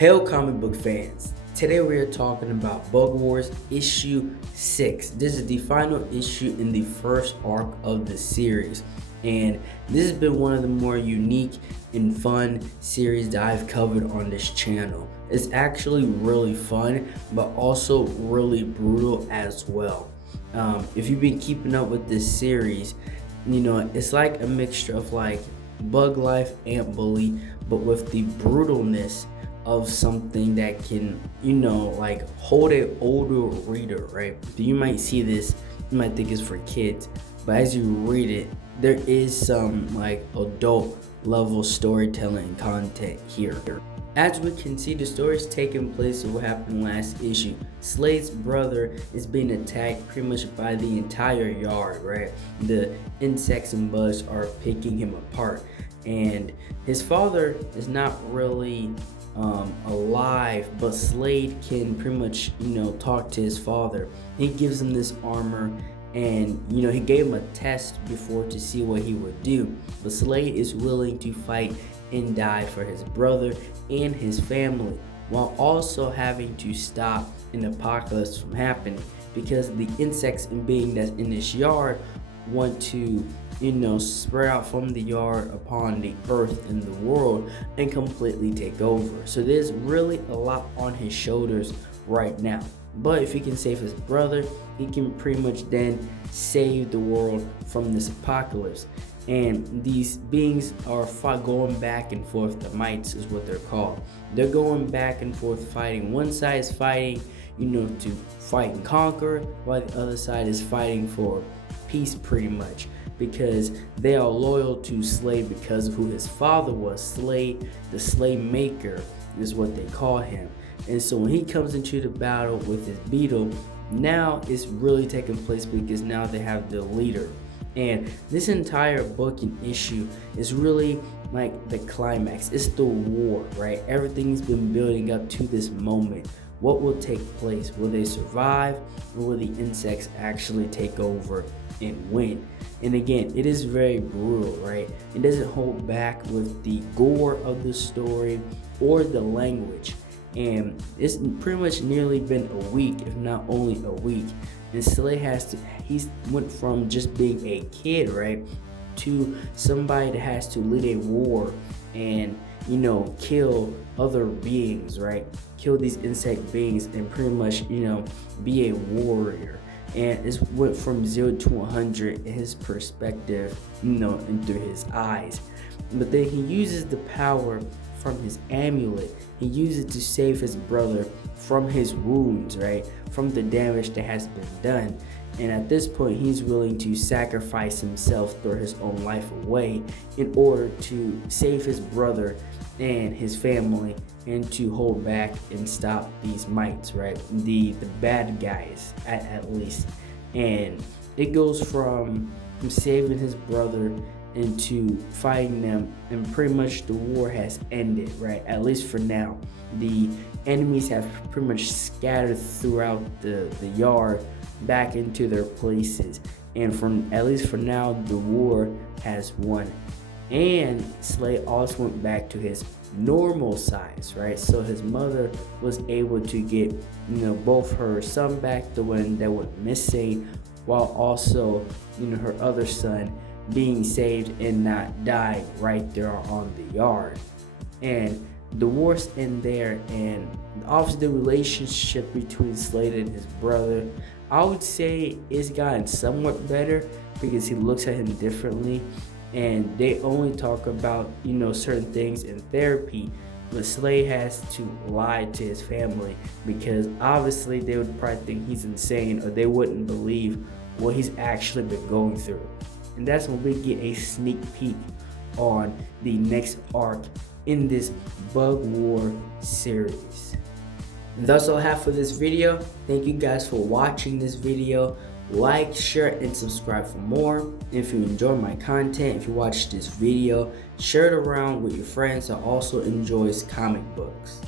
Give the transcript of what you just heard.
Hail comic book fans! Today we are talking about Bug Wars issue 6. This is the final issue in the first arc of the series, and this has been one of the more unique and fun series that I've covered on this channel. It's actually really fun, but also really brutal as well. If you've been keeping up with this series, you know it's like a mixture of like Bug Life Ant Bully, but with the brutalness of something that can, like hold an older reader, right? You might see this, you might think it's for kids, but as you read it, there is some like adult level storytelling content here. As we can see, the story is taking place of what happened last issue. Slade's brother is being attacked pretty much by the entire yard, right? The insects and bugs are picking him apart, and his father is not really alive, but Slade can pretty much talk to his father. He gives him this armor, and he gave him a test before to see what he would do, but Slade is willing to fight and die for his brother and his family, while also having to stop an apocalypse from happening, because the insects and beings that's in this yard want to spread out from the yard upon the earth and the world and completely take over. So there's really a lot on his shoulders right now, but if he can save his brother, he can pretty much then save the world from this apocalypse. And these beings are going back and forth. The mites is what they're called. They're going back and forth fighting. One side is fighting to fight and conquer, while the other side is fighting for peace, pretty much, because they are loyal to Slade because of who his father was. Slade, the Slade Maker, is what they call him. And so when he comes into the battle with his beetle, now it's really taking place because now they have the leader. And this entire book and issue is really like the climax. It's the war, right? Everything's been building up to this moment. What will take place? Will they survive, or will the insects actually take over and win? And again, it is very brutal, right? It doesn't hold back with the gore of the story or the language. And it's pretty much nearly been a week, if not only a week, and Slade he's went from just being a kid, right, to somebody that has to lead a war and kill other beings, right? Kill these insect beings and pretty much be a warrior. And it went from 0 to 100 in his perspective, and through his eyes. But then he uses the power from his amulet. He uses it to save his brother from his wounds, right? From the damage that has been done. And at this point, he's willing to sacrifice himself, throw his own life away in order to save his brother and his family, and to hold back and stop these mites, right? The bad guys, at least. And it goes from him saving his brother into fighting them, and pretty much the war has ended, right? At least for now. The enemies have pretty much scattered throughout the yard back into their places, and at least for now, the war has won. And Slade also went back to his normal size, right? So his mother was able to get both her son back, the one that went missing, while also her other son being saved and not dying right there on the yard. And the war's in there, and obviously the relationship between Slade and his brother, I would say, it's gotten somewhat better because he looks at him differently, and they only talk about certain things in therapy. But Slade has to lie to his family because obviously they would probably think he's insane, or they wouldn't believe what he's actually been going through. And that's when we get a sneak peek on the next arc in this Bug War series. That's all I have for this video. Thank you guys for watching this video. Like, share, and subscribe for more. If you enjoy my content, if you watch this video, share it around with your friends that also enjoys comic books.